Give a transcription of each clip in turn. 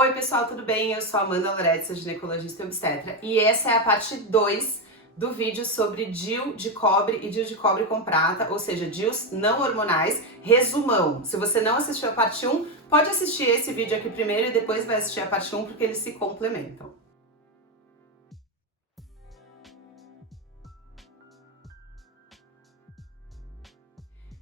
Oi pessoal, tudo bem? Eu sou a Amanda Loretti, sou ginecologista e obstetra e essa é a parte 2 do vídeo sobre DIU de cobre e DIU de cobre com prata, ou seja, DIUs não hormonais. Resumão, se você não assistiu a parte 1, pode assistir esse vídeo aqui primeiro e depois vai assistir a parte 1 porque eles se complementam.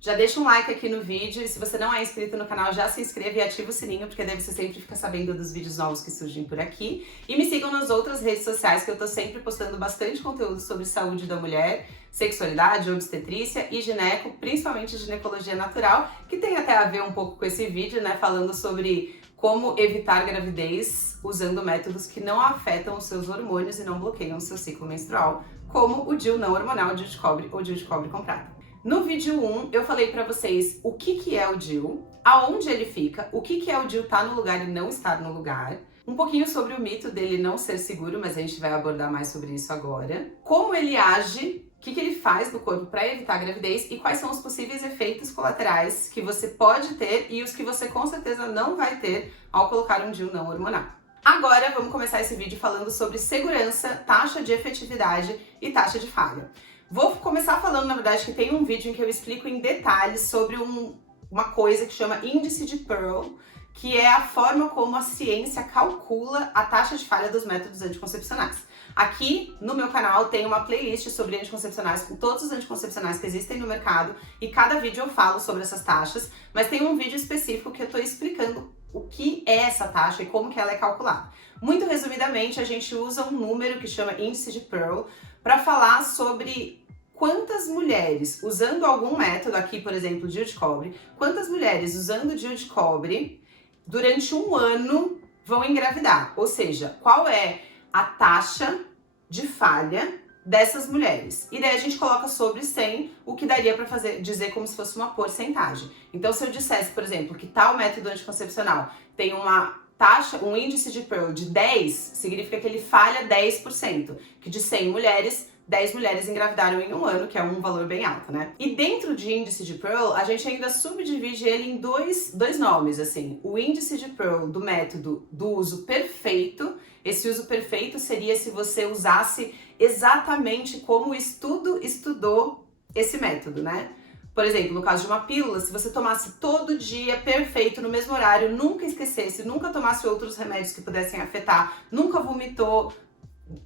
Já deixa um like aqui no vídeo e se você não é inscrito no canal, já se inscreve e ativa o sininho, porque daí você sempre fica sabendo dos vídeos novos que surgem por aqui. E me sigam nas outras redes sociais, que eu tô sempre postando bastante conteúdo sobre saúde da mulher, sexualidade, obstetrícia e gineco, principalmente ginecologia natural, que tem até a ver um pouco com esse vídeo, né, falando sobre como evitar gravidez usando métodos que não afetam os seus hormônios e não bloqueiam o seu ciclo menstrual, como o DIU não hormonal, DIU de cobre ou DIU de cobre com prata. No vídeo 1, eu falei pra vocês o que é o DIU, aonde ele fica, o que é o DIU estar no lugar e não estar no lugar, um pouquinho sobre o mito dele não ser seguro, mas a gente vai abordar mais sobre isso agora, como ele age, o que ele faz no corpo para evitar a gravidez e quais são os possíveis efeitos colaterais que você pode ter e os que você com certeza não vai ter ao colocar um DIU não hormonal. Agora vamos começar esse vídeo falando sobre segurança, taxa de efetividade e taxa de falha. Vou começar falando, na verdade, que tem um vídeo em que eu explico em detalhes sobre uma coisa que chama índice de Pearl, que é a forma como a ciência calcula a taxa de falha dos métodos anticoncepcionais. Aqui no meu canal tem uma playlist sobre anticoncepcionais com todos os anticoncepcionais que existem no mercado e cada vídeo eu falo sobre essas taxas, mas tem um vídeo específico que eu tô explicando o que é essa taxa e como que ela é calculada. Muito resumidamente, a gente usa um número que chama índice de Pearl para falar sobre quantas mulheres usando algum método, aqui por exemplo DIU de cobre, quantas mulheres usando DIU de cobre durante um ano vão engravidar, ou seja, qual é a taxa de falha dessas mulheres. E daí a gente coloca sobre 100, o que daria para dizer como se fosse uma porcentagem. Então se eu dissesse, por exemplo, que tal método anticoncepcional tem uma taxa, um índice de Pearl de 10, significa que ele falha 10%, que de 100 mulheres, 10 mulheres engravidaram em um ano, que é um valor bem alto, né? E dentro de índice de Pearl, a gente ainda subdivide ele em dois nomes, assim. O índice de Pearl do método do uso perfeito, esse uso perfeito seria se você usasse exatamente como o estudo estudou esse método, né? Por exemplo, no caso de uma pílula, se você tomasse todo dia, perfeito, no mesmo horário, nunca esquecesse, nunca tomasse outros remédios que pudessem afetar, nunca vomitou,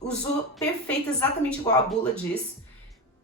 usou perfeito, exatamente igual a bula diz.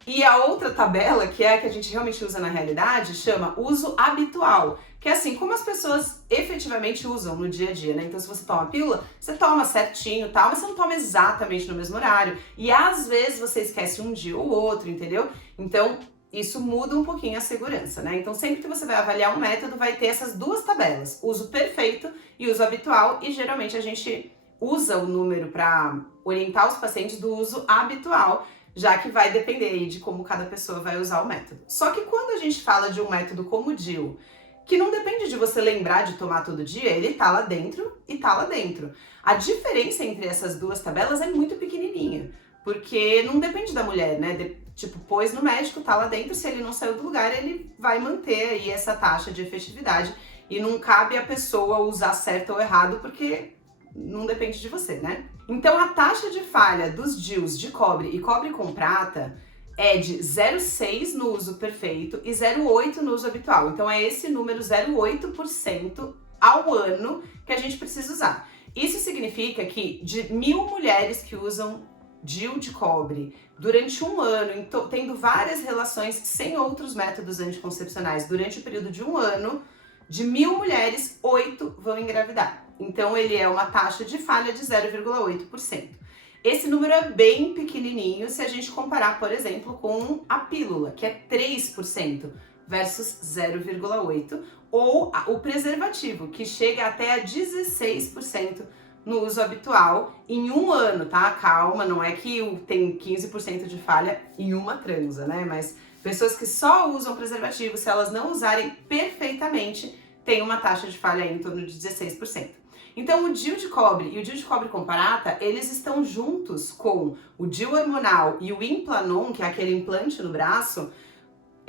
E a outra tabela, que é a que a gente realmente usa na realidade, chama uso habitual, que é assim, como as pessoas efetivamente usam no dia a dia, né? Então se você toma pílula, você toma certinho e tal, mas você não toma exatamente no mesmo horário. E às vezes você esquece um dia ou outro, entendeu? Então isso muda um pouquinho a segurança, né? Então sempre que você vai avaliar um método, vai ter essas duas tabelas, uso perfeito e uso habitual, e geralmente a gente usa o número para orientar os pacientes do uso habitual, já que vai depender aí de como cada pessoa vai usar o método. Só que quando a gente fala de um método como o DIU, que não depende de você lembrar de tomar todo dia, ele tá lá dentro e tá lá dentro. A diferença entre essas duas tabelas é muito pequenininha, porque não depende da mulher, né? Tipo, pôs no médico, tá lá dentro, se ele não saiu do lugar, ele vai manter aí essa taxa de efetividade e não cabe a pessoa usar certo ou errado, porque não depende de você, né? Então a taxa de falha dos DIUs de cobre e cobre com prata é de 0,6 no uso perfeito e 0,8 no uso habitual. Então é esse número 0,8% ao ano que a gente precisa usar. Isso significa que de 1.000 mulheres que usam DIU de cobre durante um ano, tendo várias relações sem outros métodos anticoncepcionais durante o período de um ano, de 1.000 mulheres, 8 vão engravidar. Então ele é uma taxa de falha de 0,8%. Esse número é bem pequenininho se a gente comparar, por exemplo, com a pílula, que é 3% versus 0,8%, ou o preservativo, que chega até a 16% no uso habitual em um ano, tá? Calma, não é que tem 15% de falha em uma transa, né? Mas pessoas que só usam preservativo, se elas não usarem perfeitamente, tem uma taxa de falha aí em torno de 16%. Então o DIU de cobre e o DIU de cobre com prata, eles estão juntos com o DIU hormonal e o Implanon, que é aquele implante no braço,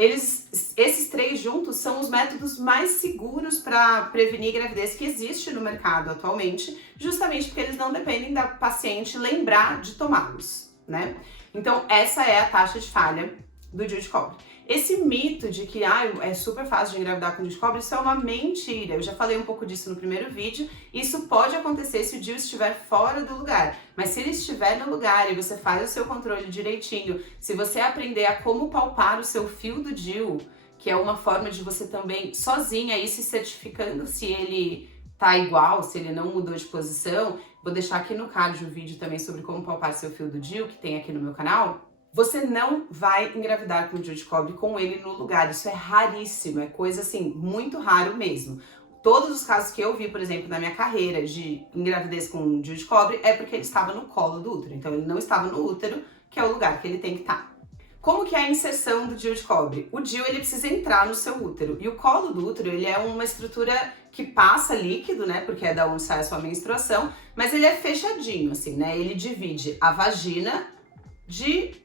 Esses três juntos são os métodos mais seguros para prevenir gravidez que existe no mercado atualmente, justamente porque eles não dependem da paciente lembrar de tomá-los, né? Então, essa é a taxa de falha do DIU de cobre. Esse mito de que é super fácil de engravidar com DIU de cobre, isso é uma mentira. Eu já falei um pouco disso no primeiro vídeo. Isso pode acontecer se o DIU estiver fora do lugar. Mas se ele estiver no lugar e você faz o seu controle direitinho, se você aprender a como palpar o seu fio do DIU, que é uma forma de você também, sozinha, ir se certificando se ele tá igual, se ele não mudou de posição. Vou deixar aqui no card o vídeo também sobre como palpar seu fio do DIU, que tem aqui no meu canal. Você não vai engravidar com o DIU de cobre com ele no lugar. Isso é raríssimo, é coisa assim, muito raro mesmo. Todos os casos que eu vi, por exemplo, na minha carreira de engravidez com DIU de cobre é porque ele estava no colo do útero. Então ele não estava no útero, que é o lugar que ele tem que estar. Como que é a inserção do DIU de cobre? O DIU ele precisa entrar no seu útero. E o colo do útero ele é uma estrutura que passa líquido, né? Porque é da onde sai a sua menstruação, mas ele é fechadinho, assim, né? Ele divide a vagina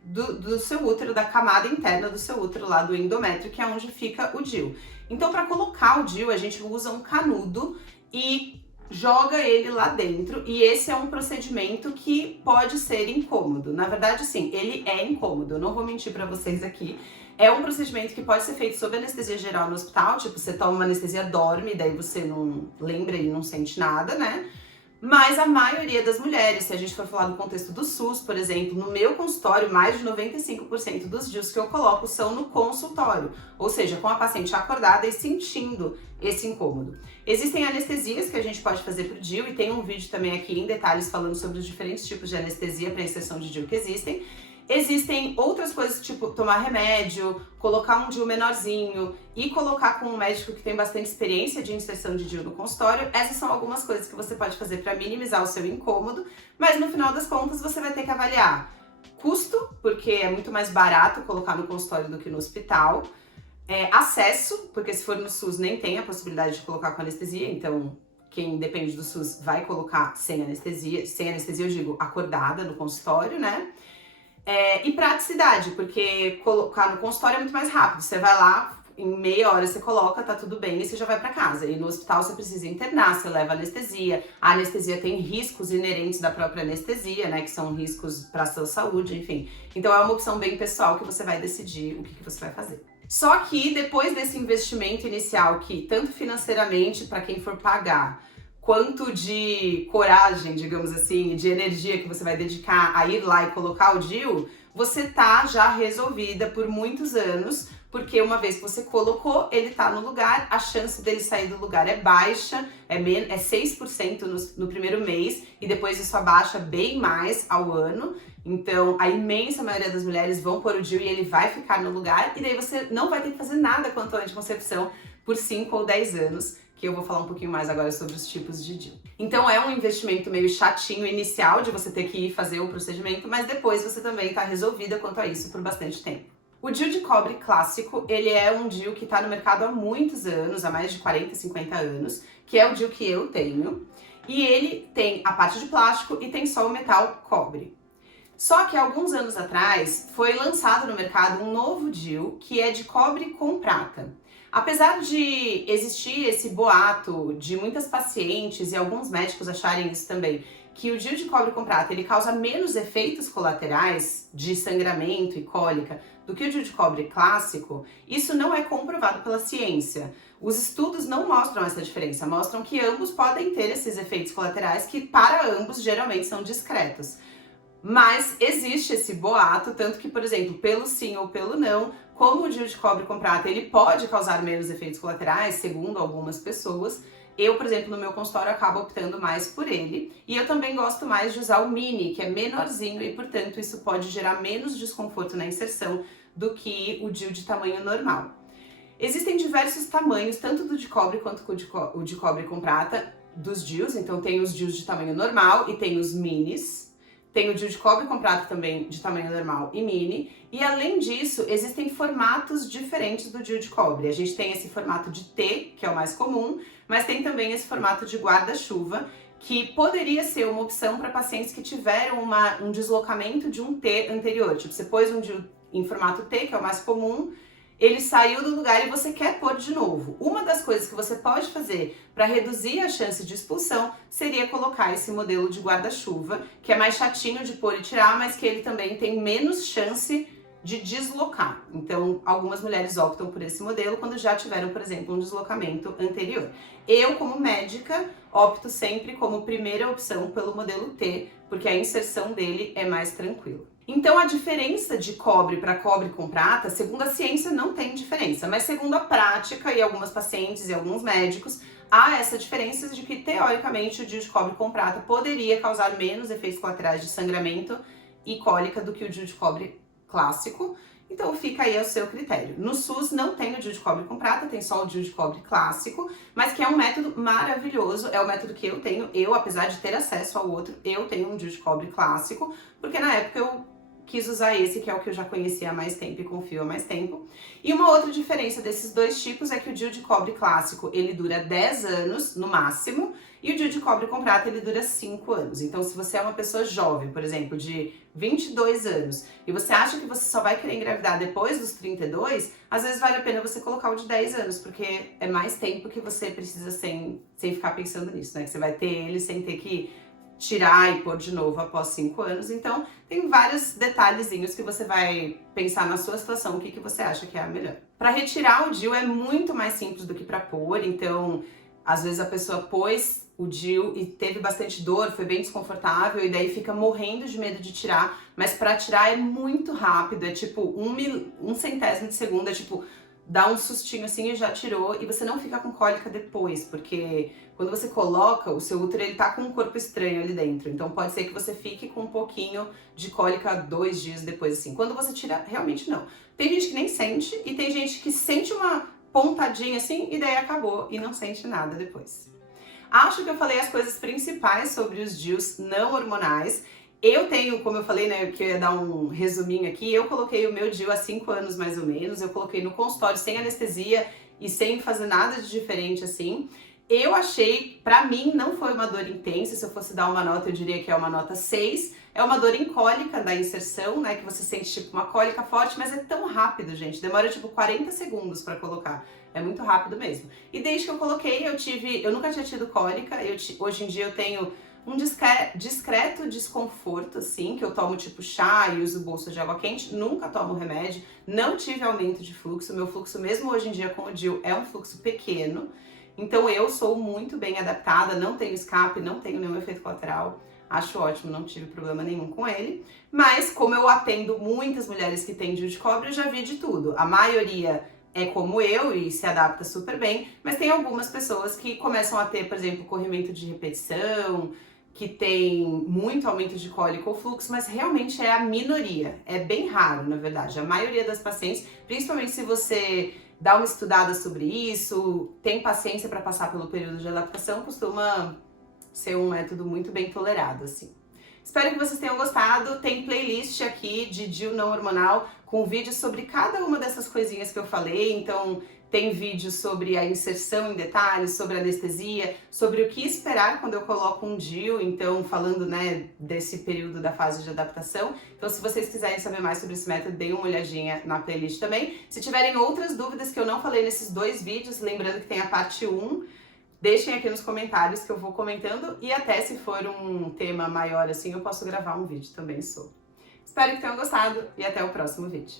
do seu útero, da camada interna do seu útero, lá do endométrio, que é onde fica o DIU. Então, para colocar o DIU, a gente usa um canudo e joga ele lá dentro, e esse é um procedimento que pode ser incômodo. Na verdade, sim, ele é incômodo, eu não vou mentir para vocês aqui. É um procedimento que pode ser feito sob anestesia geral no hospital, tipo, você toma uma anestesia, dorme, daí você não lembra e não sente nada, né? Mas a maioria das mulheres, se a gente for falar no contexto do SUS, por exemplo, no meu consultório, mais de 95% dos DIUs que eu coloco são no consultório, ou seja, com a paciente acordada e sentindo esse incômodo. Existem anestesias que a gente pode fazer para o DIU, e tem um vídeo também aqui em detalhes falando sobre os diferentes tipos de anestesia para inserção de DIU que existem. Existem outras coisas, tipo tomar remédio, colocar um DIU menorzinho e colocar com um médico que tem bastante experiência de inserção de DIU no consultório. Essas são algumas coisas que você pode fazer para minimizar o seu incômodo, mas no final das contas você vai ter que avaliar custo, porque é muito mais barato colocar no consultório do que no hospital, acesso, porque se for no SUS nem tem a possibilidade de colocar com anestesia, então quem depende do SUS vai colocar sem anestesia eu digo acordada no consultório, né? E praticidade, porque colocar no consultório é muito mais rápido. Você vai lá, em meia hora você coloca, tá tudo bem e você já vai pra casa. E no hospital você precisa internar, você leva anestesia. A anestesia tem riscos inerentes da própria anestesia, né? Que são riscos pra sua saúde, enfim. Então é uma opção bem pessoal que você vai decidir o que você vai fazer. Só que depois desse investimento inicial, que tanto financeiramente para quem for pagar, quanto de coragem, digamos assim, de energia que você vai dedicar a ir lá e colocar o DIU, você tá já resolvida por muitos anos, porque uma vez que você colocou, ele tá no lugar, a chance dele sair do lugar é baixa, é 6% no primeiro mês, e depois isso abaixa bem mais ao ano. Então, a imensa maioria das mulheres vão pôr o DIU e ele vai ficar no lugar, e daí você não vai ter que fazer nada quanto à anticoncepção por 5 ou 10 anos, que eu vou falar um pouquinho mais agora sobre os tipos de DIU. Então é um investimento meio chatinho inicial de você ter que ir fazer o procedimento, mas depois você também está resolvida quanto a isso por bastante tempo. O DIU de cobre clássico, ele é um DIU que está no mercado há muitos anos, há mais de 40, 50 anos, que é o DIU que eu tenho, e ele tem a parte de plástico e tem só o metal cobre. Só que alguns anos atrás foi lançado no mercado um novo DIU que é de cobre com prata. Apesar de existir esse boato de muitas pacientes e alguns médicos acharem isso também, que o DIU de cobre com prata ele causa menos efeitos colaterais de sangramento e cólica do que o DIU de cobre clássico, isso não é comprovado pela ciência. Os estudos não mostram essa diferença, mostram que ambos podem ter esses efeitos colaterais que para ambos geralmente são discretos. Mas existe esse boato, tanto que, por exemplo, pelo sim ou pelo não, como o DIU de cobre com prata, ele pode causar menos efeitos colaterais, segundo algumas pessoas. Eu, por exemplo, no meu consultório acabo optando mais por ele. E eu também gosto mais de usar o mini, que é menorzinho e, portanto, isso pode gerar menos desconforto na inserção do que o DIU de tamanho normal. Existem diversos tamanhos, tanto do de cobre quanto o de cobre com prata, dos DIUs. Então tem os DIUs de tamanho normal e tem os minis. Tem o DIU de cobre com prata também de tamanho normal e mini. E além disso, existem formatos diferentes do DIU de cobre. A gente tem esse formato de T, que é o mais comum, mas tem também esse formato de guarda-chuva, que poderia ser uma opção para pacientes que tiveram um deslocamento de um T anterior. Tipo, você pôs um DIU em formato T, que é o mais comum, ele saiu do lugar e você quer pôr de novo. Uma das coisas que você pode fazer para reduzir a chance de expulsão seria colocar esse modelo de guarda-chuva, que é mais chatinho de pôr e tirar, mas que ele também tem menos chance de deslocar. Então, algumas mulheres optam por esse modelo quando já tiveram, por exemplo, um deslocamento anterior. Eu, como médica, opto sempre como primeira opção pelo modelo T, porque a inserção dele é mais tranquila. Então, a diferença de cobre para cobre com prata, segundo a ciência, não tem diferença, mas segundo a prática e algumas pacientes e alguns médicos, há essa diferença de que, teoricamente, o DIU de cobre com prata poderia causar menos efeitos colaterais de sangramento e cólica do que o DIU de cobre clássico. Então fica aí ao seu critério. No SUS não tem o DIU de cobre com prata, tem só o DIU de cobre clássico, mas que é um método maravilhoso, é o método que eu tenho. Eu, apesar de ter acesso ao outro, eu tenho um DIU de cobre clássico, porque na época eu quis usar esse, que é o que eu já conhecia há mais tempo e confio há mais tempo. E uma outra diferença desses dois tipos é que o DIU de cobre clássico, ele dura 10 anos no máximo, e o DIU de cobre com prata, ele dura 5 anos. Então, se você é uma pessoa jovem, por exemplo, de 22 anos, e você acha que você só vai querer engravidar depois dos 32, às vezes vale a pena você colocar o de 10 anos, porque é mais tempo que você precisa sem ficar pensando nisso, né? Que você vai ter ele sem ter que tirar e pôr de novo após 5 anos. Então, tem vários detalhezinhos que você vai pensar na sua situação, o que você acha que é a melhor. Para retirar o DIU é muito mais simples do que para pôr, então, às vezes a pessoa pôs o DIU e teve bastante dor, foi bem desconfortável e daí fica morrendo de medo de tirar, mas para tirar é muito rápido, é tipo um centésimo de segundo, é tipo, dá um sustinho assim e já tirou, e você não fica com cólica depois, porque quando você coloca, o seu útero ele tá com um corpo estranho ali dentro, então pode ser que você fique com um pouquinho de cólica 2 dias depois, assim. Quando você tira, realmente não. Tem gente que nem sente e tem gente que sente uma pontadinha assim e daí acabou e não sente nada depois. Acho que eu falei as coisas principais sobre os DIUs não hormonais. Eu tenho, como eu falei, né, que eu ia dar um resuminho aqui, eu coloquei o meu DIU há 5 anos mais ou menos, eu coloquei no consultório sem anestesia e sem fazer nada de diferente assim. Eu achei, pra mim, não foi uma dor intensa, se eu fosse dar uma nota, eu diria que é uma nota 6. É uma dor incólica da inserção, né, que você sente tipo uma cólica forte, mas é tão rápido, gente, demora tipo 40 segundos pra colocar. É muito rápido mesmo. E desde que eu coloquei, eu nunca tinha tido cólica, hoje em dia eu tenho um discreto desconforto, assim, que eu tomo tipo chá e uso bolsa de água quente, nunca tomo remédio, não tive aumento de fluxo, meu fluxo mesmo hoje em dia com o DIU é um fluxo pequeno, então eu sou muito bem adaptada, não tenho escape, não tenho nenhum efeito colateral, acho ótimo, não tive problema nenhum com ele, mas como eu atendo muitas mulheres que têm DIU de cobre, eu já vi de tudo, a maioria é como eu e se adapta super bem, mas tem algumas pessoas que começam a ter, por exemplo, corrimento de repetição, que tem muito aumento de cólica ou fluxo, mas realmente é a minoria, é bem raro, na verdade. A maioria das pacientes, principalmente se você dá uma estudada sobre isso, tem paciência para passar pelo período de adaptação, costuma ser um método muito bem tolerado, assim. Espero que vocês tenham gostado. Tem playlist aqui de DIU não hormonal com vídeos sobre cada uma dessas coisinhas que eu falei. Então tem vídeo sobre a inserção em detalhes, sobre anestesia, sobre o que esperar quando eu coloco um DIU, então falando, né, desse período da fase de adaptação. Então se vocês quiserem saber mais sobre esse método, deem uma olhadinha na playlist também. Se tiverem outras dúvidas que eu não falei nesses 2 vídeos, lembrando que tem a parte 1, deixem aqui nos comentários que eu vou comentando e até se for um tema maior assim, eu posso gravar um vídeo também sobre. Espero que tenham gostado e até o próximo vídeo.